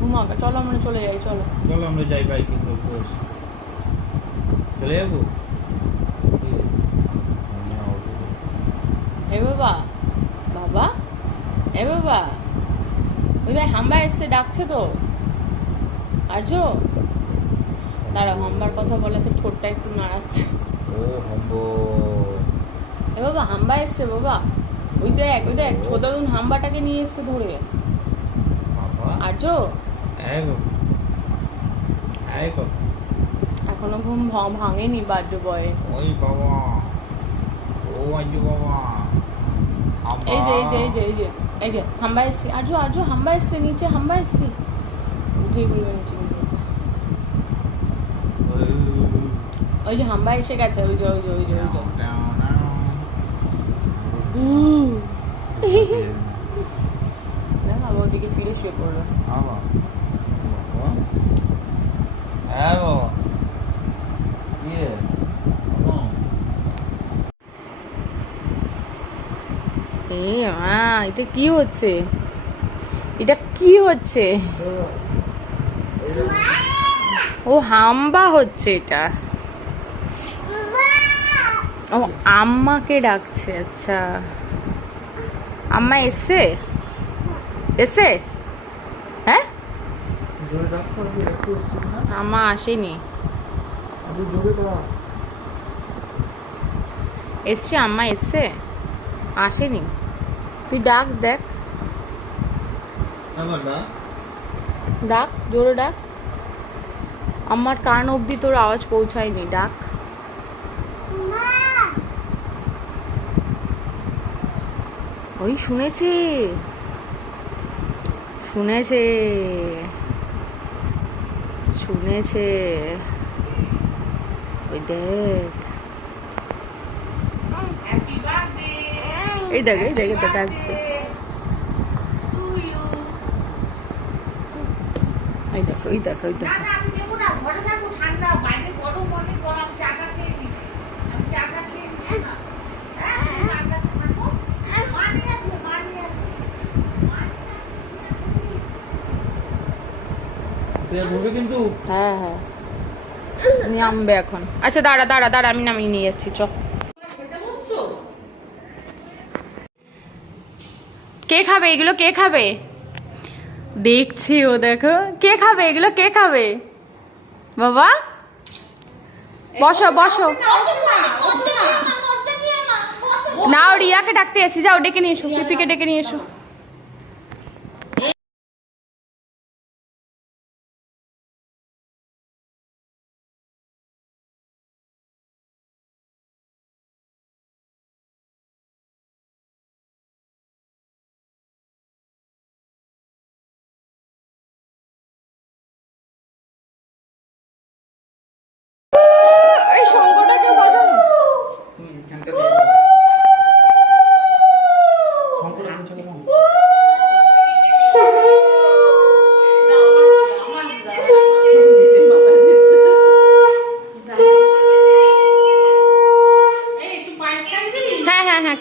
ঘুমাকে চলো আমরা চলে যাই, চলো চলো আমরা যাই বাইকে চলে যাবো। এ বাবা, বাবা, এ বাবা, ওই দেখ হাম্বা এসছে, ডাকছে তো। আর্য দাঁড়াও, হাম্বার কথা বলে তো ঠোঁটটা একটু নাড়াচ্ছে। এ বাবা হাম্বা এসছে বাবা, ওই দেখ ছোটুন হাম্বাটাকে নিয়ে এসছে ধরে। আর্য এখনো ঘুম ভাঙেনি বার্থডে বয়। ওই বাবা, ও আর্য বাবা, এই যে এই যে এই যে এই যে এই যে হাম্বা এসছে। আর্য হাম্বা এসছে, নিচে হাম্বা এসছে, উঠেই বলবে নিচে। ওই যে হাম্বা এসে গেছে, ওই যে ওই যে ওই যে ওই যে না বাবা ওদিকে ফিরে শুয়ে পড়লো। এটা কি হচ্ছে, এটা কি হচ্ছে? ও হাম্বা হচ্ছে এটা, ও আম্মাকে ডাকছে। আচ্ছা আম্মা এসে এসে হ্যাঁ আম্মা আসেনি, এসছে আম্মা এসছে, আসেনি। তুই ডাক, দেখ ডাক, জোরে ডাক, আমার কান অবধি তোর আওয়াজ পৌঁছায়নি, ডাক। ওই শুনেছে শুনেছে শুনেছে, ওই দেখ, এই দেখ এই দেখ এটা ডাকছে, এই দেখো এই দেখো এই দেখো। হ্যাঁ হ্যাঁ নামবে এখন। আচ্ছা দাঁড়া দাঁড়া দাঁড়া, আমি নামিয়ে নিয়ে যাচ্ছি, চ। কে খাবে এগুলো, কে খাবে? দেখছি ও, দেখো কে খাবে এগুলো, কে খাবে? বাবা বসো বসো, নাও রিয়াকে ডাকতে যাচ্ছি, যাও ডেকে নিয়ে এসো, পিপিকে ডেকে নিয়ে এসো।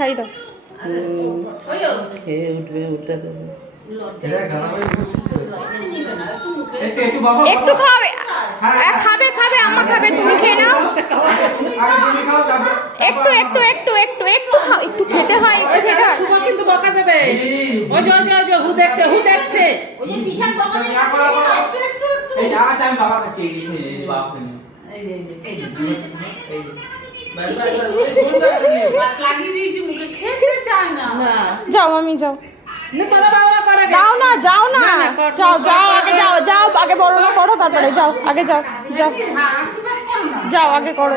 খাই দাও, একটু খাবে, খাবে খাবে আম্মা খাবে, তুমি খেয়ে নাও, একটু একটু একটু একটু একটু খাও, একটু খেতে হয়, একটু খেতে হয়। শুভ কিন্তু বকা দেবে, ওই যে ওই যে হু দেখছে, হু দেখছে, ওই যে বিশাল বকা দেবে, একটু এই আজ আমি বাবা কাছে এই বাপ নেই, এই যে এই যে এই যে যাও আমি যাও, যাও না যাও না, যাও যাও আগে, যাও যাও আগে, বড়রা করো তারপরে যাও, আগে যাও যাও যাও আগে করো।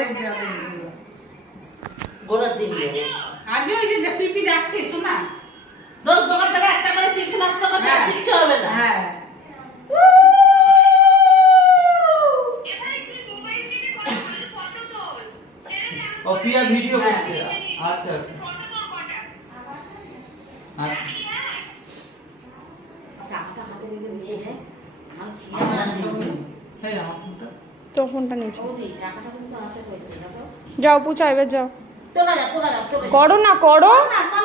প্রিয়া ভিডিও করছে। আচ্ছা আচ্ছা আচ্ছা টাকাটা হাতে নিয়ে দিয়েছে হ্যাঁ আমি ছিলাম এই আমার ফোনটা তোর ফোনটা নিচে ওই টাকাটা কিন্তু হাতে পড়েছে দেখো যাও পুচা এবার যাও তোলা যা করো না করো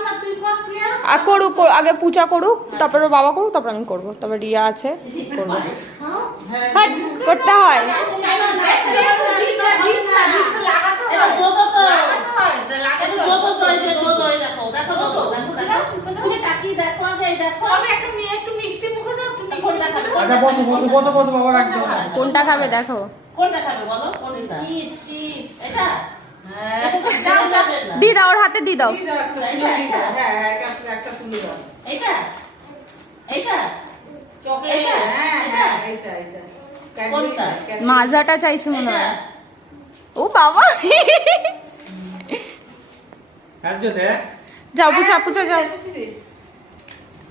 না তুই কর প্রিয়া আর করুক আগে পূজা করুক তারপরে বাবা করুক তারপর আমি করবো তারপর রিয়া আছে করবো হাট, করতে হয় আমি একটা নিয়ে একটু মিষ্টি মুখে দাও একটু মিষ্টি আচ্ছা বসো বসো বসো বসো বাবা রাখতে কোনটা খাবে দেখো কোনটা খাবে বলো কোনটা চিপস এটা দি দাও ওর হাতে দি দাও দিয়ে দাও একটা তুলে দাও। হ্যাঁ হ্যাঁ একটা তুলে দাও এইটা এইটা চকলেট হ্যাঁ হ্যাঁ এইটা এইটা কোনটা? মাজাটা চাইছে মনে এটা হয় ও বাবা কাজে দেখ যাও পুচা পুচা যাও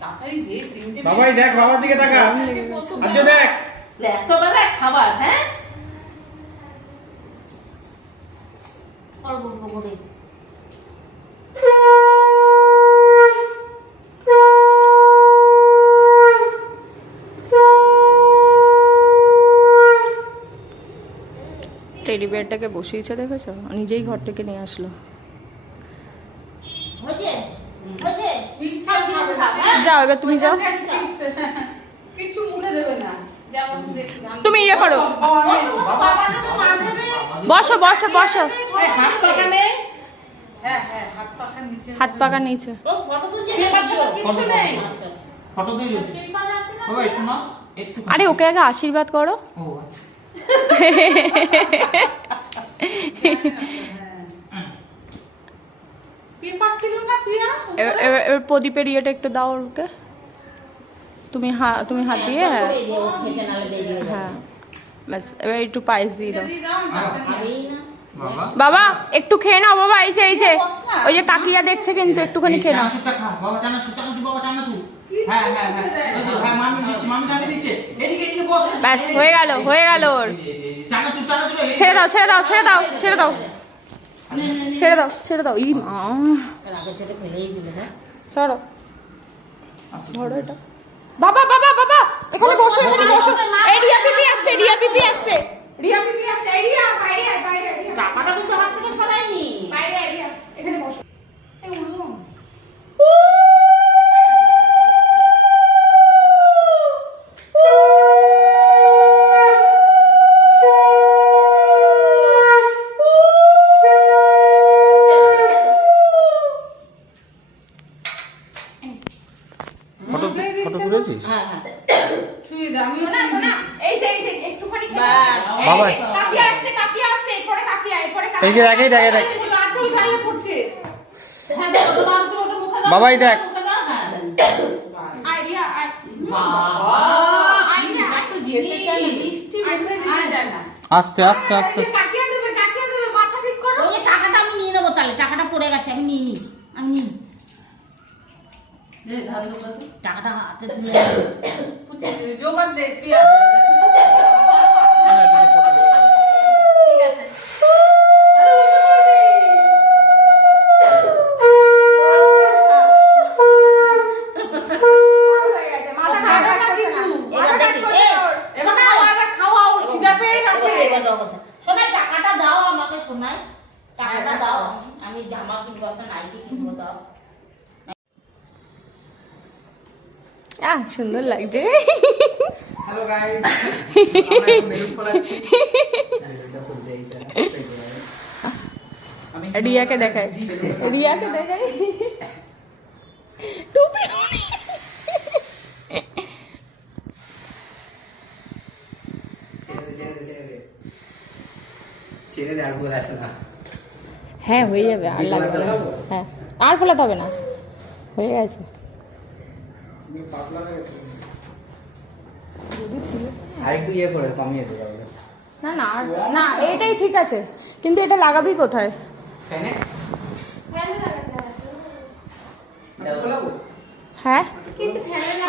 তাড়াতাড়ি দে তিনটে বাবাই দেখ বাবার দিকে তাকা আজ দেখ এত বেলায় খাবার হ্যাঁ অল্প অল্প করে টেডি বিয়ারটাকে বসিয়েছে দেখেছো নিজেই ঘর থেকে নিয়ে আসলো হয়েছে হয়েছে মিষ্টি খাবে না যাও এবার তুমি যাও কিছু মুখে দেবে না যেমন দেখি তুমি ইয়ে করো বাবা না তো মা দেবে বসো বসো বসো এই হাত পাকানে হ্যাঁ হ্যাঁ হাত পাখা নিচে হাত পাকা নিচে ও ফটো তুলছে কিছু নেই আচ্ছা আচ্ছা ফটো দিয়ে দিচ্ছি পেপার আছে না বাবা একটু না একটু আরে ওকে আগে আশীর্বাদ করো ও আচ্ছা পেপার ছিল না প্রিয়া এবার প্রদীপের ইয়েটা একটু দাও ওকে তুমি হাত দিয়ে হ্যাঁ করে দে ও খেতে নালে দেই দিও হ্যাঁ ব্যাস এবার একটু পায়েস দিয়ে দাও দিয়ে দাও খাবেই না বাবা বাবা একটু খেয়ে নাও বাবা এই যে ওই যে কাকিয়া দেখছে কিন্তু একটুখানি খেয়ে নাও চানাচুরটা খা বাবা চানাচুর বাবা চানাচুর হ্যাঁ হ্যাঁ হ্যাঁ ওই তো, হ্যাঁ মামি জানি দিচ্ছে এদিকে এদিকে বস ব্যাস হয়ে গেল ওর চানাচুর ছেড়ে দাও ই মা আগে ছেড়ে ফেলেই দিলে না সরো ধরো এটা বাবা এখানে বসো এই রিয়া পিপি আসছে এই রিয়া বাইরে আয় রিয়া টাকাটা কিন্তু হাত থেকে সরাইনি বাইরে আয় রিয়া এখানে বসো এই উড়ো ফটো তুলেছিস হ্যাঁ হ্যাঁ ছুঁয়ে দাও আমিও শোনা ছুঁয়ে দিচ্ছি। এই যে একটুখানি বাস বাবা কাকিয়া আসছে এরপরে কাকিয়া এই যে দেখেই দেখে দেখ ওগুলো আঁচল গায়ে পড়ছে। হ্যাঁ দাও তোমার তো ওটা মুখে দাও বাবাই দেখ। মুখে দাও হ্যাঁ আইডিয়া বাবা আইডিয়া একটু যেতে চাই না মিষ্টি মুখে দিতে যায় না। আস্তে আস্তে আস্তে কাকিয়া দেবে, মাথা ঠিক করো। ওই যে টাকাটা আমি নিয়ে নেবো তাহলে টাকাটা পড়ে গেছে আমি নিয়ে নিই আমি নিই টাকাটা হাতে তুলে পুচি, জোগাড় দে, প্রিয়া। ঠিক আছে। খাবে না কিছু। এবার দেখি এবার খাওয়া, এবার খাওয়া, ওর খিদে পেয়ে গেছে। সোনাই টাকাটা দাও আমাকে সোনাই টাকাটা দাও আমি জামা কিনবো একটা নাইটি কিনবো দাও সুন্দর লাগছে হ্যালো গাইস আমরা এখন বেলুন ফোলাচ্ছি রিয়াকে দেখায় টুপি ছেড়ে দে আর বলে আসে না হ্যাঁ হয়ে যাবে আর লাগবে না। হ্যাঁ আর ফোলাতে হবে না হয়ে গেছে আর একটু ইয়ে করে কমিয়ে দে বাবা না না না এটাই ঠিক আছে কিন্তু এটা লাগাবি কোথায় ফ্যানে ফোলাবো হ্যাঁ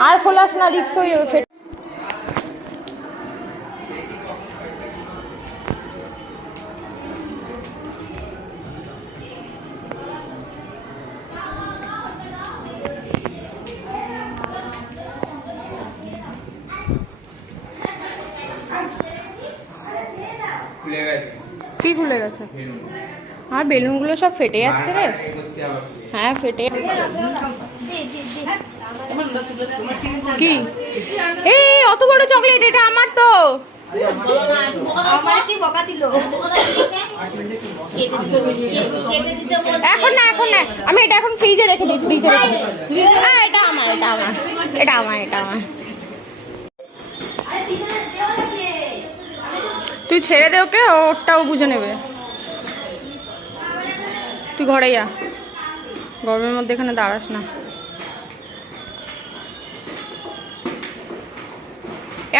আর ফোলাস না রিক্স হয়ে যাবে কি খুলে গেছে? আর বেলুনগুলো সব ফেটে যাচ্ছে রে। হ্যাঁ ফেটে। কি এই অত বড় চকলেট? এটা আমার তো। এখন না এখন না, আমি এটা এখন ফ্রিজে রেখে দিই, ফ্রিজে রেখে দিই। হ্যাঁ এটা আমার, এটা আমার, এটা আমার, এটা আমার। তুই ছেড়ে দে ওকে, ওরটাও বুঝে নেবে। তুই ঘরে যা, গরমের মধ্যে এখানে দাঁড়াস না।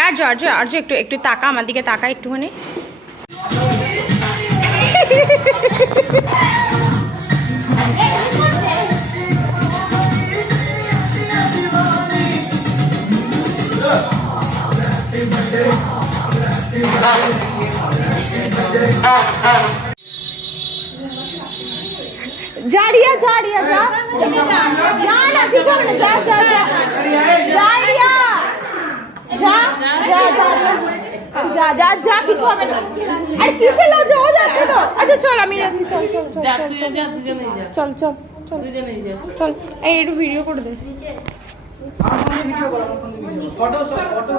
আর্য আর্য আর্য একটু একটু তাকা আমার দিকে, তাকা একটুখানি। যা রিয়া, যা রিয়া, যা যা না কিছু হবে না, যা যা যা যা রিয়া, যা যা যা যা যা কিছু হবে না। আর কিসে লজ্জা? ও যাচ্ছে তো। আচ্ছা চল আমি যাচ্ছি, চল চল চল চল চল চল চল। এই একটু ভিডিও করে দে। ফটো ফটো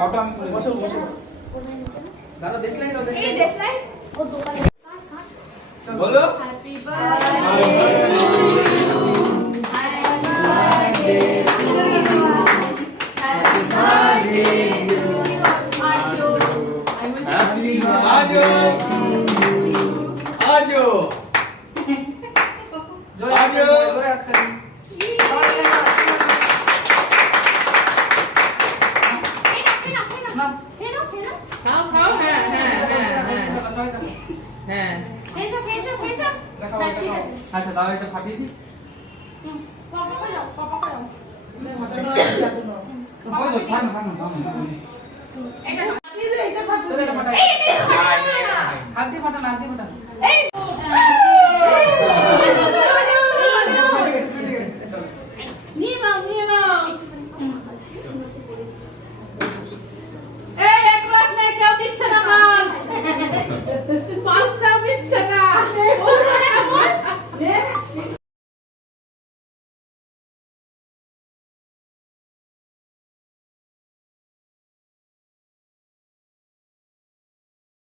ফটো আমি করে বসো বসো দাদা দেখলেন তো এই দেখলাই ও দোকানে বলো আচ্ছা তাহলে এটা ফাটিয়ে দিই। হাত দিয়ে ফাটানো, হাত দিয়ে ফাটানো।